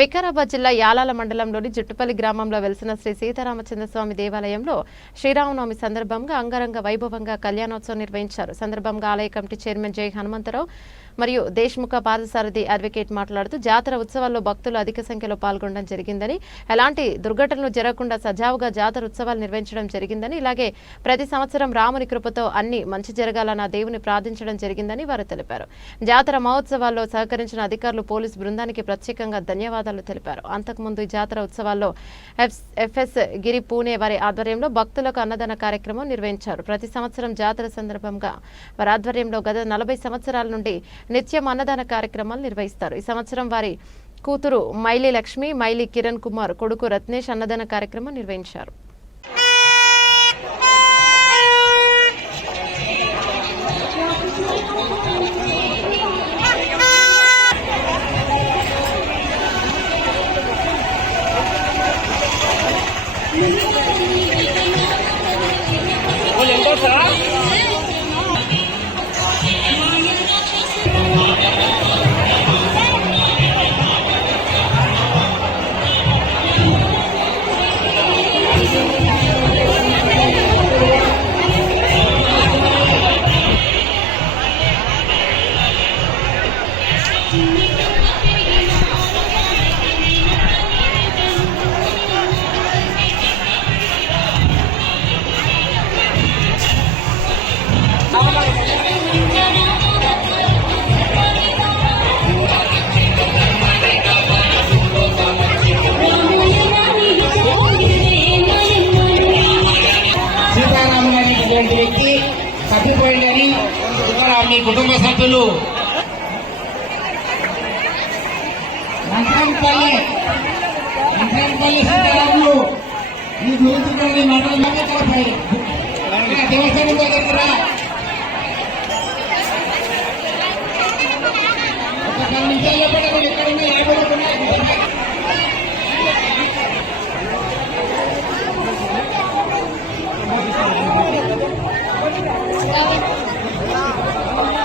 వికారాబాద్ జిల్లా యాలాల మండలంలోని జుట్టుపల్లి గ్రామంలో వెలిసిన శ్రీ సీతారామచంద్రస్వామి దేవాలయంలో శ్రీరామనవమి సందర్భంగా అంగరంగ వైభవంగా కళ్యాణోత్సవం నిర్వహించారు. సందర్భంగా ఆలయ కమిటీ చైర్మన్ జై హనుమంతరావు మరియు దేశ్ముఖ పాదసారథి అడ్వకేట్ మాట్లాడుతూ జాతర ఉత్సవాల్లో భక్తులు అధిక సంఖ్యలో పాల్గొనడం జరిగిందని, ఎలాంటి దుర్ఘటనలు జరగకుండా సజావుగా జాతర ఉత్సవాలు నిర్వహించడం జరిగిందని, ఇలాగే ప్రతి సంవత్సరం రాముని కృపతో అన్ని మంచి జరగాలన్న దేవుని ప్రార్థించడం జరిగిందని వారు తెలిపారు. జాతర మహోత్సవాల్లో సహకరించిన అధికారులు, పోలీసు బృందానికి ప్రత్యేకంగా ధన్యవాదాలు తెలిపారు. అంతకుముందు ఈ జాతర ఉత్సవాల్లో ఎఫ్ఎస్ గిరి పూణే వారి ఆధ్వర్యంలో భక్తులకు అన్నదాన కార్యక్రమం నిర్వహించారు. ప్రతి సంవత్సరం జాతర సందర్భంగా వారి ఆధ్వర్యంలో గత 40 సంవత్సరాల నుండి నిత్యం అన్నదాన కార్యక్రమాలు నిర్వహిస్తారు. ఈ సంవత్సరం వారి కూతురు మైలి లక్ష్మి, మైలి కిరణ్ కుమార్ కొడుకు రత్నేష్ అన్నదాన కార్యక్రమం నిర్వహించారు. వ్యక్తి తప్పిపోయిందని ఇక్కడ మీ కుటుంబ సభ్యులు నంద్యాలపల్లి సీతారాములు ఈ గురించి మండలం దేవస్థానం దగ్గర ఒక 10 నిమిషాల్లో కూడా ఎక్కడ Thank you.